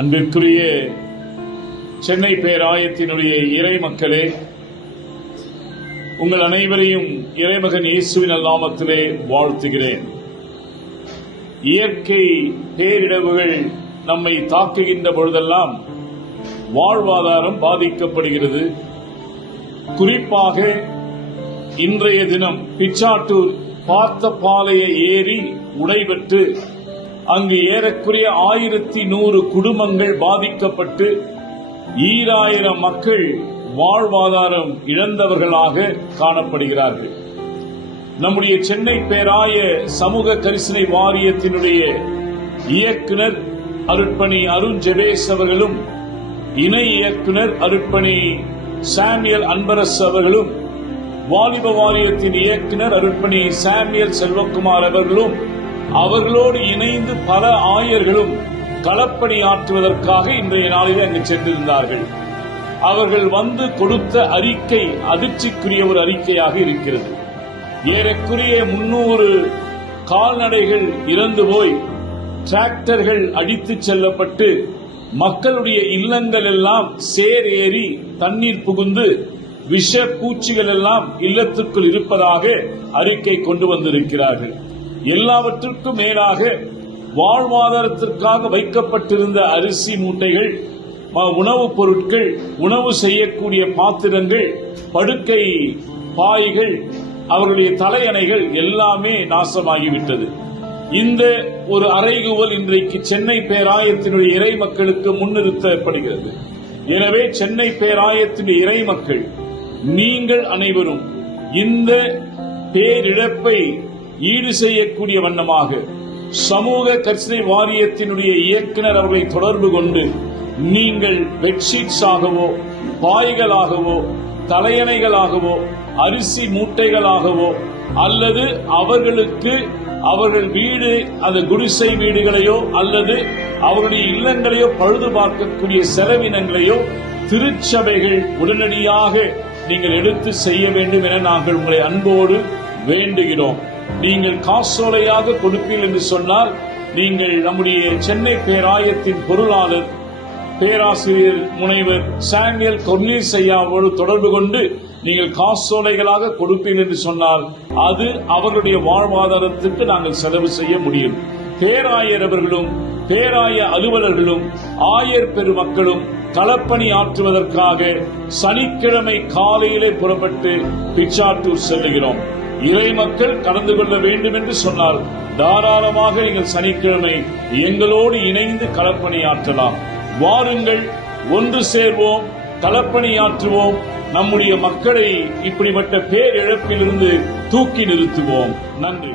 அன்பிற்குரிய சென்னை பேராயத்தினுடைய இறை மக்களே உங்கள் அனைவரையும் இறைமகன் இயேசுவின் அல்லாமத்திலே வாழ்த்துகிறேன். இயற்கை பேரிடவுகள் நம்மை தாக்குகின்ற பொழுதெல்லாம் வாழ்வாதாரம் பாதிக்கப்படுகிறது. குறிப்பாக இன்றைய தினம் பிச்சாட்டூர் பார்த்த பாளைய ஏரி உடைபெற்று அங்கு ஏறக்குறைய ஆயிரத்தி நூறு குடும்பங்கள் பாதிக்கப்பட்டு ஈராயிரம் மக்கள் வாழ்வாதாரம் இழந்தவர்களாக காணப்படுகிறார்கள். நம்முடைய சென்னை பேராய சமூக கரிசனை வாரியத்தினுடைய இயக்குனர் அருட்பணி அருண் ஜெபேஸ் அவர்களும் இணை இயக்குனர் அருட்பணி சாமியல் அன்பரஸ் அவர்களும் வாலிப வாரியத்தின் இயக்குனர் அருட்பணி சாமியல் செல்வகுமார் அவர்களும் அவர்களோடு இணைந்து பல ஆயர்களும் களப்பணி ஆற்றுவதற்காக இன்றைய நாளில் அங்கு சென்றிருந்தார்கள். அவர்கள் வந்து கொடுத்த அறிக்கை அதிர்ச்சிக்குரிய ஒரு அறிக்கையாக இருக்கிறது. ஏறக்குரிய முன்னூறு கால்நடைகள் இறந்து போய் டிராக்டர்கள் அடித்துச் செல்லப்பட்டு மக்களுடைய இல்லங்கள் எல்லாம் சேர் ஏறி தண்ணீர் புகுந்து விஷ பூச்சிகள் எல்லாம் இல்லத்திற்குள் இருப்பதாக அறிக்கை கொண்டு வந்திருக்கிறார்கள். எல்லாவற்றிற்கும் மேலாக வாழ்வாதாரத்திற்காக வைக்கப்பட்டிருந்த அரிசி மூட்டைகள் உணவுப் பொருட்கள் உணவு செய்யக்கூடிய பாத்திரங்கள் படுக்கை பாய்கள் அவர்களுடைய தலையணைகள் எல்லாமே நாசமாகிவிட்டது. இந்த ஒரு அறைகுவல் இன்றைக்கு சென்னை பேராயத்தினுடைய இறை மக்களுக்கு முன்னிறுத்தப்படுகிறது. எனவே சென்னை பேராயத்தினுடைய இறை மக்கள் நீங்கள் அனைவரும் இந்த பேரிழப்பை ஈடு செய்யக்கூடிய வண்ணமாக சமூக கர்சனை வாரியத்தினுடைய இயக்குனர் அவர்களை தொடர்பு கொண்டு நீங்கள் பெட்ஷீட்ஸ் ஆகவோ பாய்களாகவோ தலையணைகளாகவோ அரிசி மூட்டைகளாகவோ அல்லது அவர்களுக்கு அவர்கள் வீடு அந்த குடிசை வீடுகளையோ அல்லது அவருடைய இல்லங்களையோ பழுது பார்க்கக்கூடிய செலவினங்களையோ திருச்சபைகள் உடனடியாக நீங்கள் எடுத்து செய்ய வேண்டும் என நாங்கள் உங்களை அன்போடு வேண்டுகிறோம். நீங்கள் காசோலையாக கொடுப்பீர்கள் என்று சொன்னால் நீங்கள் நம்முடைய சென்னை பேராயத்தின் பொருளாளர் பேராசிரியர் முனைவர் சாமியல் கொர்னீஸ் ஐயாவோடு தொடர்பு கொண்டு நீங்கள் காசோலைகளாக கொடுப்பீர்கள் என்று சொன்னால் அது அவர்களுடைய வாழ்வாதாரத்துக்கு நாங்கள் செலவு செய்ய முடியும். பேராயர் அவர்களும் பேராய அலுவலர்களும் ஆயர் பெருமக்களும் களப்பணி ஆற்றுவதற்காக சனிக்கிழமை காலையிலே புறப்பட்டு பிச்சாட்டூர் செல்லுகிறோம். இறை மக்கள் கலந்து கொள்ள வேண்டும் என்று சொன்னால் தாராளமாக நீங்கள் சனிக்கிழமை எங்களோடு இணைந்து களப்பணியாற்றலாம். வாருங்கள் ஒன்று சேர்வோம் களப்பணியாற்றுவோம். நம்முடைய மக்களை இப்படிப்பட்ட பேரிழப்பிலிருந்து தூக்கி நிறுத்துவோம். நன்றி.